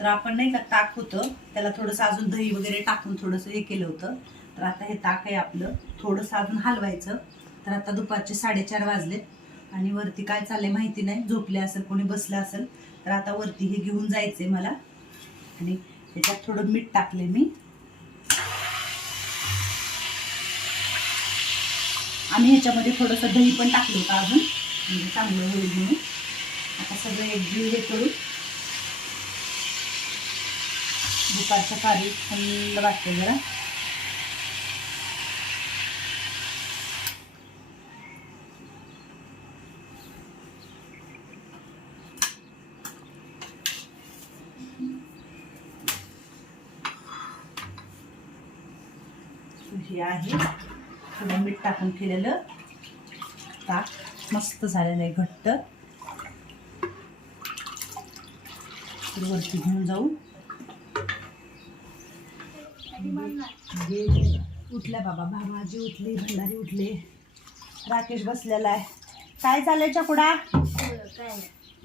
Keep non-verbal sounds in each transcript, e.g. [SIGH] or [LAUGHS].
तर आपण नाही का ताक होतं त्याला थोडंसं अजून दही वगैरे टाकून थोडंसं हे केलं होतं. तर आता हे ताक आहे आपलं. थोडंसं अजून हलवायचं. तर आता दुपारचे साडेचार वाजलेत. आणि वरती काय चाललंय माहिती नाही. झोपले असेल कोणी बसलं असेल तर आता वरती हे घेऊन जायचंय मला. आणि त्याच्यात थोडं मीठ टाकले मी. आम्ही ह्याच्यामध्ये थोडंसं दही पण टाकलं होतं अजून. म्हणजे चांगलं होईल म्हणून. आता सगळं एकजीव हे करून दुपारच्या पारी थंड वाटते जरा. हे आहे. थोडं मीठ टाकून केलेलं ताक मस्त झालेलं आहे घट्ट. वरती घेऊन जाऊ. उठल्या बाबा भामाजी उठले भंडारी उठले. राकेश बसलेला आहे. काय चाललंय चकुडा?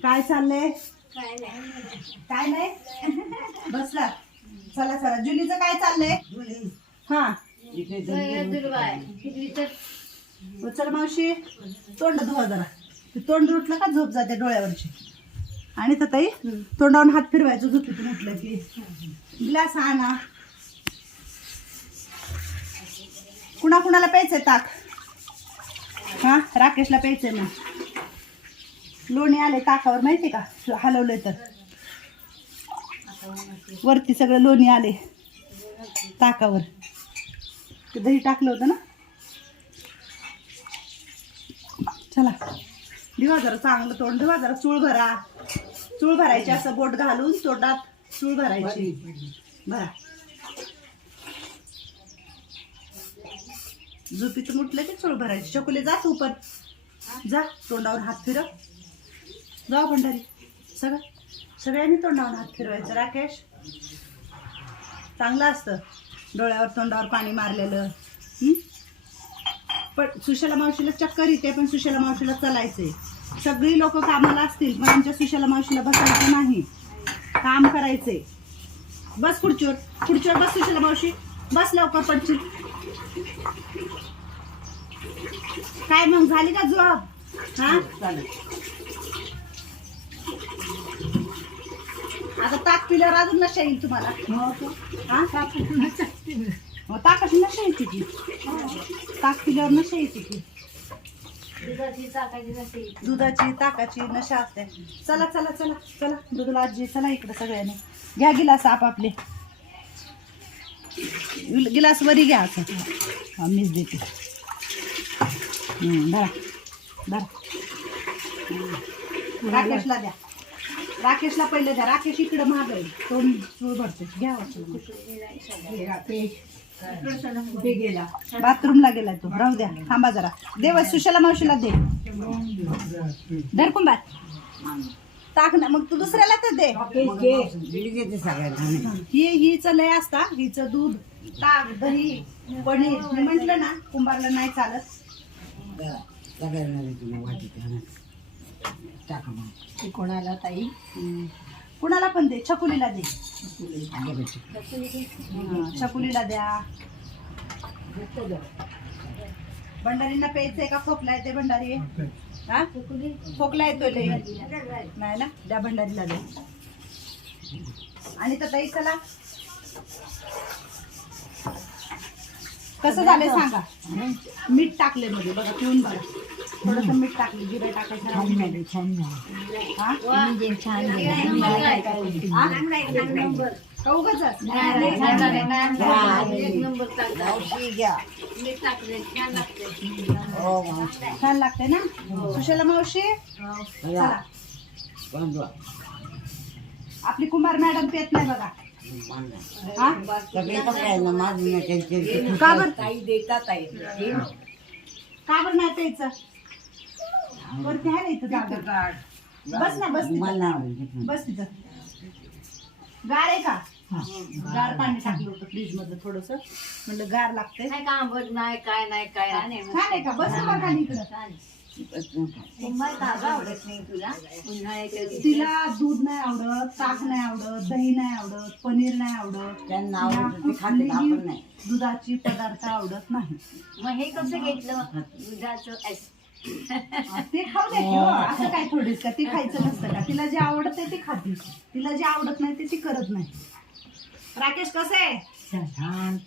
काय चाललंय? काय नाही. बसला. चला चला. जुलीचं काय चाललंय? हा. चल मावशी. तोंड धुवा जरा. तोंड उठलं का झोप जाते डोळ्यावरची? आणि तर ताई तोंडावरून हात फिरवायचं झोपेतून उठलं की. ग्लास आणा कुणा कुणाला प्यायचंय ताक? हा राकेशला प्यायचंय ना. लोणी आले ताकावर माहिती का? हलवलंय तर. वरती सगळं लोणी आले ताकावर. ते दही टाकलं होतं ना? चला. दिवा जरा चांगलं तोंड दिवा जरा चूळ भरा. चूळ भरायची असं बोट घालून तोंडात चूळ भरायची. भरा. झोपीतून उठलं की चोळ भरायची. चकुले जा तू पण. जा तोंडावर हात फिरव. जाऊ भंडारी. सगळं सगळ्यांनी तोंडावर हात फिरवायचं. राकेश चांगलं असतं. डोळ्यावर तोंडावर पाणी मारलेलं. पण सुशाला मावशीला चक्कर येते पण सुशाला मावशीला चालायचंय. सगळी लोक कामाला असतील पण आमच्या सुशाला मावशीला बसायचं नाही. काम करायचंय. बस खुर्चीवर खुर्चीवर बस सुशाला मावशी. बस लवकर पडची काय मग झाली का झोप हा? आता ताक पिल्यावर अजून नशा येईल तुम्हाला. हा? मग ताकाची नशा येते की? ताक पिल्यावर नशा येते की? दुधाची ताकाची नशा असते. चला चला चला चला. दुधला आजी चला इकडे सगळ्यांनी. घ्या गिलास आपापले. गिलास वरी घ्या असं. हा मीच देते. धरा धरा. हम्म. राकेशला द्या. राकेशला पहिले द्या. राकेश इकडे महाग आहे. चूळ भरते घ्या बाथरूमला गेलाय तो. राहू द्या. थांबा जरा. देव सुशाला मावशीला दे. धर कुंभार. टाक ना मग तू दुसऱ्याला तर दे. ही हिच लय असता हिचं दूध ताक दही पनीर. मी म्हंटल ना कुंभारला नाही चालत. कोणाला ताई. कुणाला पण दे छकुलीला दे. हा, छकुलीला द्या. भंडारींना प्यायचंय का? खोकला येते भंडारी. हा? खोकला येतोय लय. नाही ना? द्या भंडारीला द्या आणि तर ताई चला. कसं झालंय सांगा? मीठ टाकले मध्ये बघा पिऊन बघा. थोडस मीठ टाकले जिरे टाकायचं हा? हा? छान लागते ना सुशाला मावशी आपली कुमार मॅडम पेत नाही बघा हा? का बर का बर नाही वरती आहे ना इथं बस ना बस. बस तिथं गार आहे का? गार पाणी टाकलं होतं फ्रीजमध्ये थोडस. म्हणलं गार लागतंय. नाही का आंबट नाही काय नाही काय छान आहे का? बस ना बघा इकडं. कुंभार धागा आवडत नाही तुला? उन्हाळ्याच्या दिवशी तिला दूध नाही आवडत ताक नाही आवडत दही नाही आवडत पनीर नाही आवडत. त्यांना आवडतं ते आपण नाही. दुधाची पदार्थ आवडत नाही. मग हे कसं घेतलं? दुधाचं आईस ते खाऊ द्या की हो. असं काय थोडीच का? ते खायचं नसतं का? तिला जे आवडत ते खाते. तिला जे आवडत नाही ते ती करत नाही. राकेश कसं आहे? छान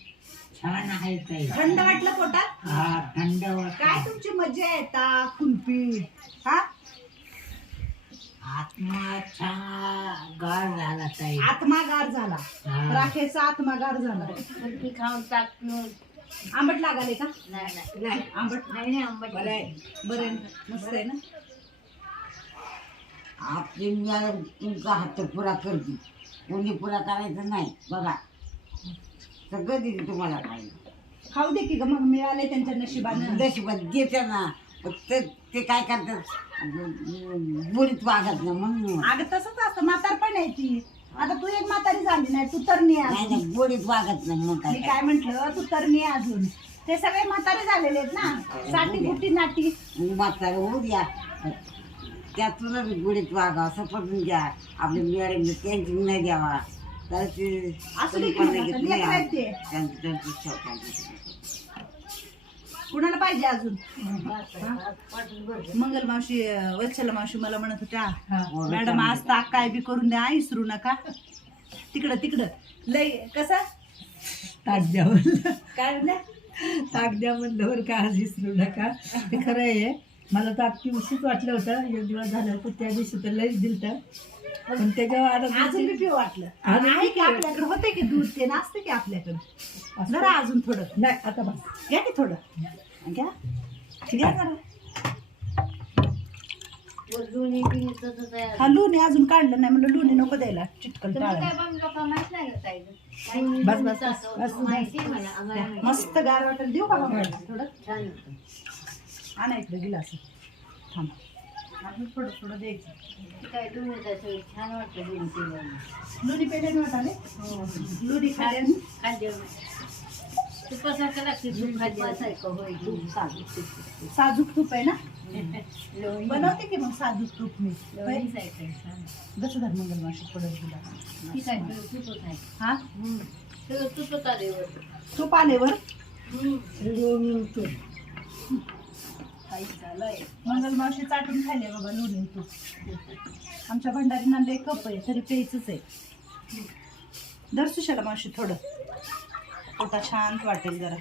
छान आहे ताई. थंड वाटलं पोटात? हा थंड काय तुमची मजा येता कुल्फी हा? आत्मा छान गार झाला ताई. आत्मा गार झाला. हा. राकेशचा आत्मा गार झाला. खाऊन टाकून आंबट लागाले का? नाही आंबट. नाही नाही आंबट बरं आहे. बरं आहे ना? मस्त आहे ना? आपली मॅडम तुमचा हात पुरा करते. कोणी पुरा करायचं नाही बघा. सगळं दिली तुम्हाला खायला खाऊ दे की ग मग मिळाले त्यांच्या नशिबानं. नशिबात देते ना. पण ते ते काय करतात? बुडीत वागत ना म्हणून. अगं तसंच असतं म्हातारपण आहे ती. आता तू एक म्हातारी झाली नाही तू तर नाही नाही अजून. ना बुडीत वागत नाही मग मी काय काय म्हंटल तू तर अजून ते सगळे म्हातारे झालेले आहेत ना साठी फुटी नाटी म्हातारं होऊ द्या त्यातूनच बुडीत वागा सपोर्टून द्या आपल्या मॅडमने टेन्शन नाही द्यावा तर ते असू दे की पण मग नाही आता, घेत लेकरं नाही. आहेत ते. त्यांचं- त्यांचं ठेवतात. कुणाला पाहिजे अजून? मंगल मावशी वत्सला मावशी मला म्हणत होत्या मॅडम आज ताक काय बी करून द्या विसरू नका. तिकडं तिकडं. लय कसं? ताक द्या म्हणलं. काय म्हणल्या? ताक द्या म्हणलं बरं का आज विसरू नका. ते खरं आहे. मला ताक दिवशीच वाटलं होतं. एक दिवस झालं होतं त्या दिवशी तर लईच दिलतं. पण त्याच्यावर आता अजून बी पिऊ वाटलं. अजून आहे की आपल्याकडे? होते की दूध ते? नसते की आपल्याकडे जरा अजून थोडं. नाही आता बस. घ्या की थोडं. घ्या. घ्या जरा. लोणी हा अजून काढलं नाही. म्हणलं लोणी नको द्यायला. चिटकल बस, बस. मस्त गार वाटेल देऊ का मग थोडं छान होतं. आणा इकडे गिलास. थांब. अजून थोडं थोडं द्यायचं काय तुम्ही तसं छान वाटतं लोणी पिल्याने. लोणी पेल्याने वाटाले लोणी खाल्याने खाद्य तुपासारखं लागते तूप होय तूप साजूक साजूक तूप आहे ना? लोणी. बनवते की मग साजूक तूप मी? लोणीसारखं आहे, छान. दशधर मंगल माशी पडत दिला ठीक आहे सगळं तुपच आहे. हा? हम्म. सगळं तुपच आले वर. तूप हम्म. काही झालंय मंगल मावशी चाटून खाल्ले बाबा लोणी तूप. आमच्या भंडारीना लय कप आहे तरी प्यायचंच आहे. दर सुशाला मावशी थोडं. पोटा शांत वाटेल जरा.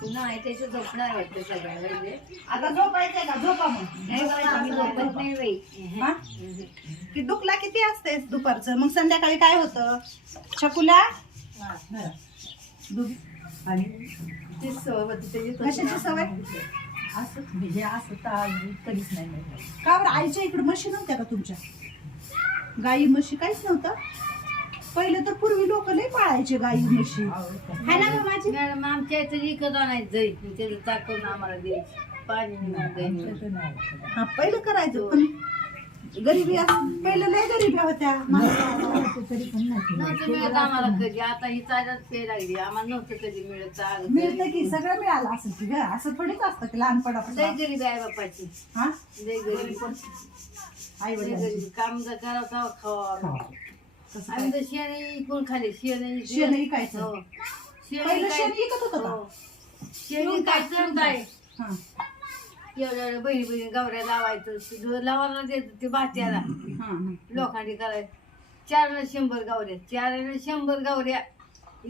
पुन्हा झोपणार वाटतं म्हणजे. आता झोपायचंय का? झोपा मग. नाही बाई. हा? की दुखला किती असते दुपारचं? मग संध्याकाळी काय होतं? छकुल्या? दूध आणि ती सवय कशाची सवय? असं म्हणजे असं ताज कधीच नाही मिळालं. का बरं? आईच्या इकडे म्हशी नव्हत्या का तुमच्या? गाई म्हशी काहीच नव्हतं? पहिलं तर पूर्वी लोक लय पाळायचे गाई म्हशी. है ना गं माझी मॅडम आमच्या इथं विकत आणायचं दही त्याला टाकून आम्हाला द्यायची. पाणी दही नाही. हा पहिलं करायचं पण गरिबी पहिलं लय गरिबी होत्या. [LAUGHS] तरी पण. नव्हतं मिळत आम्हाला कधी. आता ही चालत लागली आम्हाला नव्हतं कधी मिळत चालत मिळतं की सगळं मिळालं असं की ग. असं थोडीच असतं की लय लहानपणापासून गरीब आहे बापाची. हा? लय गरीब. आई लय वडील गरीब. काम जर करावं खावा. आम्ही तर शेणी कोण खाली शेणी शेण. हो. काय- शेण विकत होतं का? हो. शेणी काय काय हा. एवढ्या एवढ्या बहिणी बहिणी गवऱ्या लावायचं ते लावायला देत ते भात्याला. लोखंडी करायचं चार शंभर गावऱ्या चार शंभर गावऱ्या.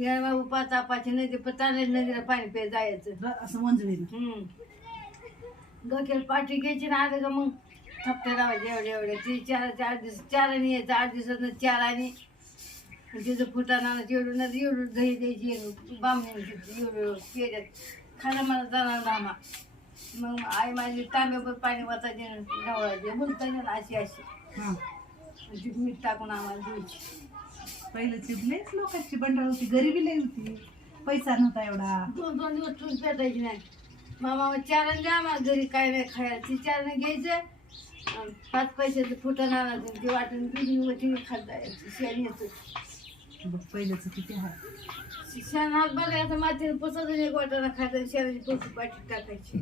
या बाबू पाच आपाची नदी पताने नदीला पाणी पे जायचं. असं मंजुळीनं. हम्म. डोक्याला पाठी घ्यायची ना आलं का मग? थपटे लावायचे एवढ्या एवढ्या. ती चार चार दिवस चार आणि यायचं आठ दिवसात चार आणि तिथं फुटाणा एवढं नदी एवढं दही द्यायची बामणी एवढं खायला मला जाणार नामा मग आई माझी तांब्यावर पाणी वाचायचे ढवळायचे बोलता अशी अशी. हा. मीठ टाकून आम्हाला द्यायची. पहिल्याची लयच लोकांची बंडाळ होती गरिबी लय होती. पैसा नव्हता एवढा. दोन दोन दिवस चूल पेटायची नाही. मामा चारण द्या आम्हाला घरी काय नाही खायला. ती चारण घ्यायचं अन् पाच पैशाचं फुटण आणायचं ते वाटून बिजून वरती खात जायचं शेण येतं. बघ पहिल्याचं किती आहे शेणात बघायचं मातीने पुसत एक वाटाणा खायचं शेणाची पोटी पाठी टाकायची.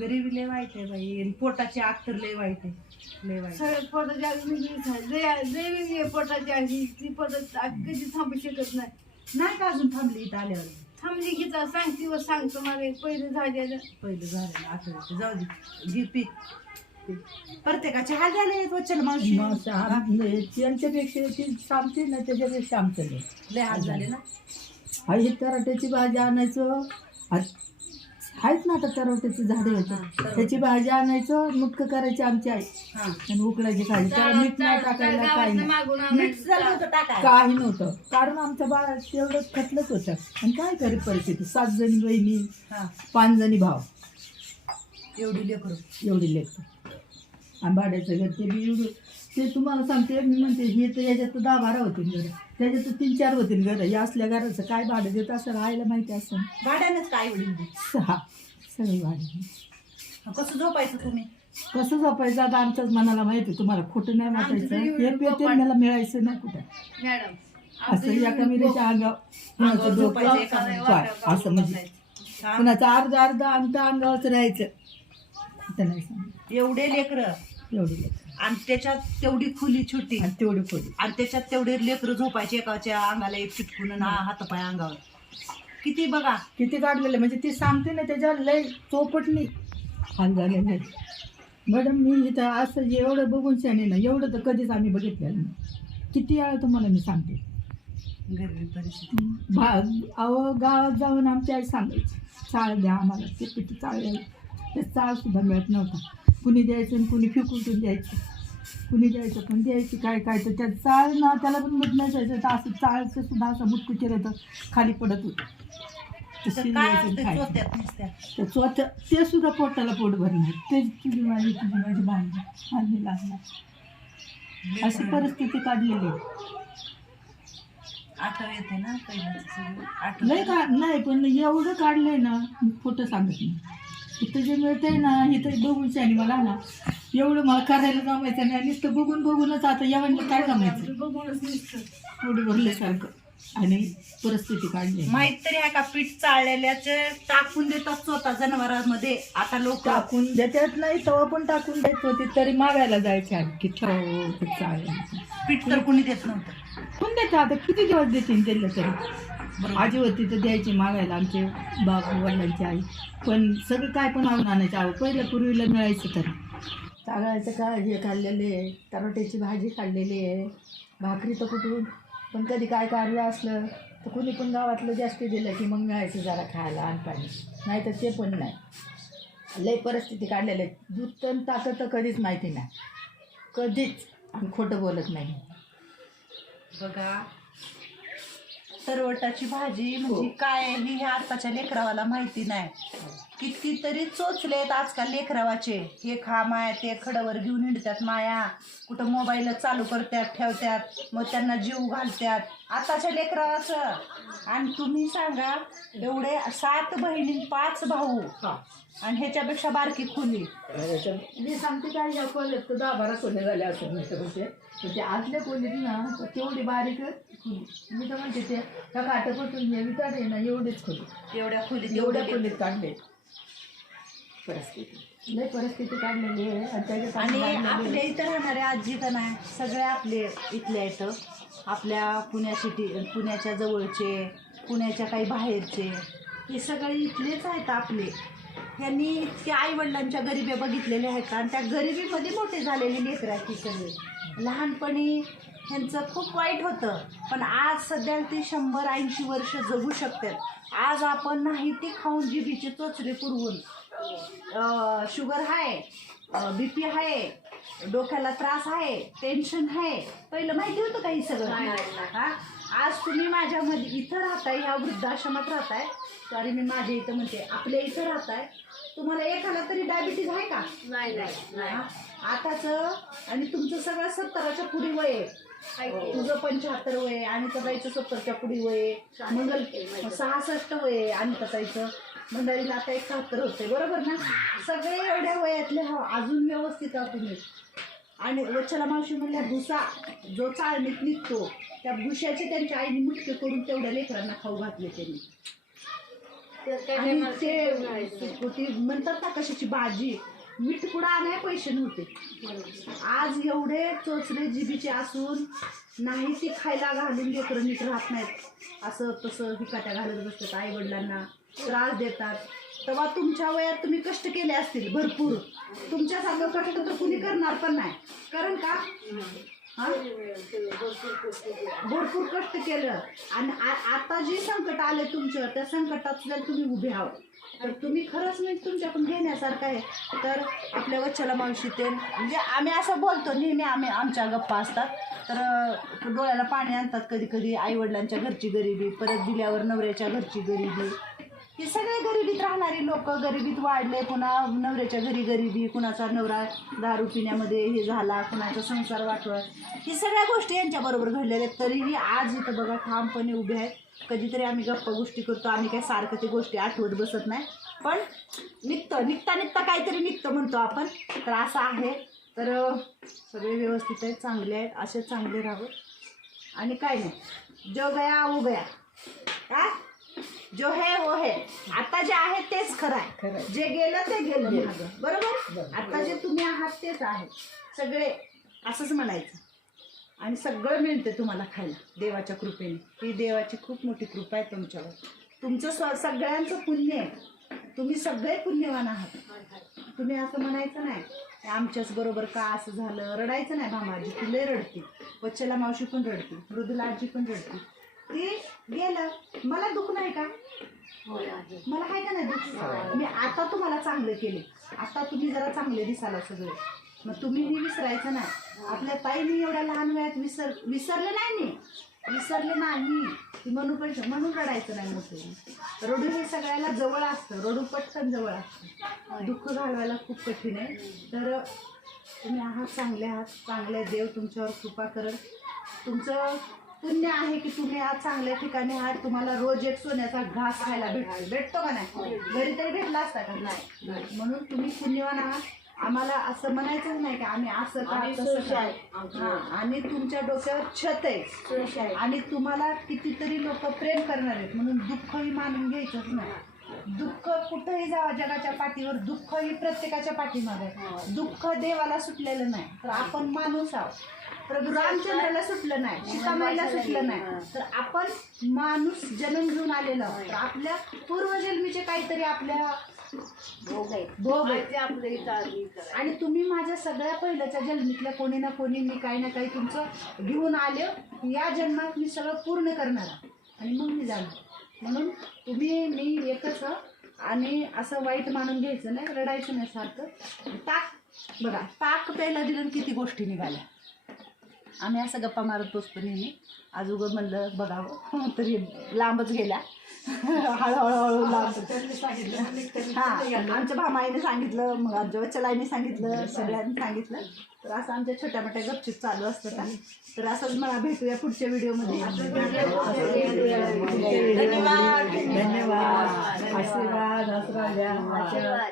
गरिबी लय वाईट आहे बाई. आणि पोटाची आग तर लय वाईट आहे. लय वाईट. सगळ्यात पोटाची आग पोटाची आग. ती पोटाची आग कधी थांबू शकत नाही. नाही का अजून थांबली इथं आल्यावर? थांबली की तर सांगते व सांगतो मला एक पहिलं झालेलं. पहिलं झालं आठवड्याचं जाऊ दे. घे पी. पी. प्रत्येकाचे हाल झाले वचन मावशी. मग त्यांच्यापेक्षा ती सांगते ना त्याच्यापेक्षा आमचं लय हाल झाले ना? आई तराट्याची भाजी आणायचं. आहेत ना आता तराट्याची झाडे होतं. त्याची भाजी आणायचं मुटकं करायची आमची आई. हा. आणि उकडायची खायची त्याला मीठ नाही टाकायला काही गावातनं नाही. मागून मीठ झालं आणायचं होतं टाकाय काही नव्हतं. कारण आमच्या बाळात तेवढं खतलंच होतं. आणि काय गरीब परिस्थिती? सात जणी बहिणी हा. पाच जणी भाव. एवढी लेकरू. एवढी लेखतं आणि भाड्याचं घर ते बी एवढं ते तुम्हाला सांगते मी म्हणते हे तर याच्यात तर दहा बारा होतील घरं. त्याच्यात तर तीन चार होतील घरं. या असल्या घराचं काय भाडं देत असं राहायला माहिती असं भाड्यानंच काय एवढी सहा. सगळी भाडं. कसं झोपायचं तुम्ही? कसं झोपायचं? आता आमच्याच मनाला माहिती तुम्हाला खोटं नाही वाटायचं. हे एवढं पेटे झोपायचं. मला मिळायचं नाही कुठं. मॅडम असं एका मिरीच्या अंगावर कुणाचं अंगावर डोकं झोपायचं, असं म्हणजे हा? कुणाचं अर्ध अर्ध आमच्या अंगावरच राहायचं. इथं नाही सांग एवढे लेकर. एवढी लेकरं. आणि त्याच्यात तेवढी खुली छोटी आणि तेवढी खोली. आणि त्याच्यात तेवढे लेकर झोपायचे एकाच्या अंगाला एक चिटकून आणि हा हातपाय अंगावर. किती बघा. किती काढलेलं म्हणजे ती सांगते ना त्याच्यावर लय चोपटणी हाल झालेले आहेत. मॅडम मी इथं असं एवढं बघून शाणे ना एवढं तर कधीच आम्ही बघितलेलं नाही. किती वेळा तुम्हाला मी सांगते. गरीब परिस्थिती. भा अहो गावात जाऊन आमची आई सांगायची चाळ द्या आम्हाला ते पिठी चाळ द्यायला ते चाळसुद्धा मिळत नव्हता. कुणी द्यायचं आणि कुणी फेकून द्यायचं. कुणी द्यायचं पण द्यायची काय काय तर त्या चाळ ना त्याला पण मत नसायचं तर असं चाळचं सुद्धा असं मुटकं केलं तर खाली पडत होतं. तर स्वतः ते सुद्धा पोटाला पोट भरणार. ते तुझी माझी तुझी माझी भांडण. आणि लागणार. अशी परिस्थिती काढलेली आहे. आठव येते ना आठव का? नाही पण एवढं काढलंय ना खोटं सांगत नाही. इथं जे मिळतंय ना इथं बघून शानी मला ना एवढं मला करायला जमायचं नाही. नुसतं बघून बघूनच आता यावं काय जमायचं? बघूनच नुसतं. भरल्यासारखं. आणि परिस्थिती काढली. माहीत तरी आहे का? पीठ चाळलेल्याचे टाकून देतात स्वतः जनावरांमध्ये. आता लोक टाकून देतात नाही तवा पण टाकून देत होते. तरी मागायला जायचे आणखी ठेव ते चालेल पीठ तर कुणी देत नव्हतं. पण देते आता? किती दिवस देतील त्याला तरी? आजी होती तर द्यायची मागायला आमचे बाबू वडिलांची आई. पण सगळं काय पण आणून आणायचं. आवड पहिलं पूर्वीला मिळायचं तर. तागायचं काय हे खाल्लेले आहे तरोट्याची भाजी खाल्लेली आहे भाकरी तर कुठून? पण कधी काय कार्य असलं तर कुणी पण गावातलं जास्त दिलं की मग मिळायचं जरा खायला आणि पाणी. नाही तर ते पण नाही. लय परिस्थिती काढलेली आहे. दूध तर ताकद तर कधीच माहिती नाही. कधीच. आणि खोटं बोलत नाही. बघा तरवटाची भाजी म्हणजे काय आहे ही ह्या आताच्या लेकरावाला माहिती नाही. कितीतरी चोचलेत आजकाल लेकरावाचे. हे खा माया ते खडवर घेऊन हिंडतात माया. कुठं मोबाईल चालू करतात ठेवतात. मग त्यांना जीव घालतात. आताच्या लेकरावाचं. आणि तुम्ही सांगा एवढे सात बहिणी पाच भाऊ. आणि ह्याच्यापेक्षा बारकी खुली. मी सांगते काय या खोल्यात तर दहा बारा खोल्या झाल्या असं म्हणजे. ते आतल्या खोलीत ना तेवढी बारीक मी तर म्हणते ते त्या काटापासून हे विचार आहे ना एवढीच खोली. एवढ्या खोलीत एवढ्या एवढे खोलीत काढले. परिस्थिती. लय परिस्थिती काढलेली आहे. आणि त्याच्यात आणि आम्ही आपल्या. इथं राहणारे आजी तर नाही सगळे आपले इथले आहेत. आपल्या पुण्या सिटी पुण्याच्या जवळचे पुण्याच्या काही बाहेरचे. हे सगळे इथलेच आहेत आपले. यांनी त्या आई वडिलांच्या गरिबी बघितलेल्या आहेत. आणि त्या गरिबीमध्ये मोठे झालेले लेकरं आहेत सगळे. लहानपणी ह्यांचं खूप वाईट होतं. पण आज सध्या ते शंभर ऐंशी वर्ष जगू शकतात आज आपण नाही ती खाऊन जिभीचे चोचरे पुरवून. शुगर आहे बी पी आहे डोक्याला त्रास आहे टेन्शन आहे पहिलं माहिती होतं काही सगळं? हा? आज तुम्ही माझ्यामध्ये इथं राहताय ह्या वृद्धाश्रमात राहताय. सॉरी मी माझ्या इथं म्हणते आपल्या इथं राहताय. तुम्हाला एखादा तरी डायबिटीज आहे का? नाही नाही. हा? आताचं आणि तुमचं सगळं सत्तराच्या पुढे वय आहे. तुझं पंच्याहत्तर वय आणि तसायचं सत्तरच्या पुढे वय. मंगल सहासष्ट वय आणि तसायचं मंडळीला आता एकाहत्तर होते बरोबर ना? सगळे एवढ्या वयातले हा अजून व्यवस्थित आहात तुम्ही. आणि वच्छला मावशी म्हणल्या भुसा जो चाळणीत निघतो त्या भुशाचे त्यांच्या आईने मुटके करून तेवढ्या लेकरांना खाऊ घातले त्यांनी. आणि ते ती म्हणतात ना कशाची भाजी? मीठ पुढं आणाय पैसे नव्हते. आज एवढे चोचरे जिबीचे असून नाही ती खायला घालून लेकरं नीट राहत नाहीत. असं तसं हिकाट्या घालत बसतात आई वडिलांना त्रास देतात. तेव्हा तुमच्या वयात तुम्ही कष्ट केले असतील भरपूर. तुमच्यासारखं कष्ट तर कुणी करणार पण नाही. कारण का? हा? भरपूर कष्ट केलं. आणि आ- आता जे संकट आले तुमच्यावर त्या संकटात जर तुम्ही उभे आहोत. तर तुम्ही खरंच म्हणजे तुमच्याकडून घेण्यासारखं आहे. तर आपल्या वच्छला मावशी ते म्हणजे आम्ही असं बोलतो नेहमी आम्ही आमच्या गप्पा असतात. तर डोळ्याला पाणी आणतात कधी कधी आईवडिलांच्या घरची गरिबी परत दिल्यावर नवऱ्याच्या घरची गरिबी. हे सगळे गरिबीत राहणारी लोक गरिबीत वाढले पुन्हा नवऱ्याच्या घरी गरिबी कुणाचा नवरा दारू पिण्यामध्ये हे झाला कुणाचा संसार वाटवा ही सगळ्या गोष्टी यांच्याबरोबर घडलेल्या आहेत. तरीही आज इथं बघा ठामपणे उभे आहेत. कधीतरी आम्ही गप्पा गोष्टी करतो आम्ही काही सारखं ते गोष्टी आठवत बसत नाही. पण निघतं निघता निघता काहीतरी निघतं म्हणतो आपण. तर असं आहे. तर सगळे व्यवस्थित आहेत चांगले आहेत असे चांगले राहावं. आणि काय नाही. जो गया वो गया. काय जो है वो है. आता जे आहे तेच खरं आहे. जे गेलं ते गेलं. बरोबर. आता जे तुम्ही आहात तेच आहे. सगळे असंच म्हणायचं. आणि सगळं मिळते तुम्हाला खायला देवाच्या कृपेने. ही देवाची खूप मोठी कृपा आहे तुमच्यावर. तुमचं स्व सगळ्यांचं पुण्य आहे. तुम्ही सगळे पुण्यवान आहात. तुम्ही असं म्हणायचं नाही "हे आमच्याच बरोबर का असं झालं? रडायचं नाही भामाजी ती लय रडते. वच्छला मावशी पण रडते मृदुला आजी पण रडते. ते गेलं मला दुःख नाही का? मला आहे का नाही दुःख? मी आता तुम्हाला चांगलं केले आता तुम्ही जरा चांगले दिसाला सगळे. मग तुम्ही विसरायचं नाही. आपल्या ताईने एवढ्या लहान वयात विसर विसरले नाही मी. विसरले नाही. ती म्हणून पण म्हणून रडायचं नाही मोठे रडू हे सगळ्याला जवळ असतं. रडू पटकन जवळ असतं. दुःख घालवायला खूप कठीण आहे. तर तुम्ही आहात चांगले आहात. चांगले देव तुमच्यावर कृपा करत तुमचं पुण्य आहे की तुम्ही आज चांगल्या ठिकाणी आहात. तुम्हाला रोज एक सोन्याचा घास खायला भेटतो भेटतो का नाही? घरी तरी भेटला असता का? नाही. म्हणून तुम्ही पुण्यवान आहात. आम्हाला असं म्हणायचं नाही की आम्ही असं का तसं का. हा, आणि तुमच्या डोक्यावर छत आहे. आणि तुम्हाला कितीतरी लोक प्रेम करणार आहेत म्हणून दुःखही मानून घ्यायचंच नाही. दुःख कुठंही जावा जगाच्या पाठीवर दुःख ही प्रत्येकाच्या पाठीमागे आहे. दुःख देवाला सुटलेलं नाही तर आपण माणूस आहोत. प्रभू रामचंद्राला सुटलं नाही सीतामाईला सुटलं नाही. तर आपण माणूस जन्म घेऊन आलेलो आहोत. तर आपल्या पूर्वजन्मीचे काहीतरी आपल्या भोग आहे. ते आपलं इथं आधी करायचं. आणि तुम्ही माझ्या सगळ्या पहिल्याच्या जन्मीतल्या कोणी ना कोणी मी काही ना काही तुमचं घेऊन आले या जन्मात मी सगळं पूर्ण करणार आहे. आणि मग मी जाणार म्हणून तुम्ही मी एकच आहे. आणि असं वाईट मानून घ्यायचं नाही रडायचं नाही सारखं ताक बघा ताक प्यायला दिलं किती गोष्टी निघाल्या आम्ही असं गप्पा मारत बसतो नेहमी. आजोगं म्हणलं बघावं. [LAUGHS] तरी लांबच गेल्या [LAUGHS] हळूहळू हळू लांब. हां आमच्या भामाईने सांगितलं मग आमच्या वच्चलाईने सांगितलं सगळ्यांनी सांगितलं. तर असं आमच्या छोट्या मोठ्या गपचिप चालू असतं ना तर असंच मला भेटूया पुढच्या व्हिडिओमध्ये. धन्यवाद. धन्यवाद. आशीर्वाद.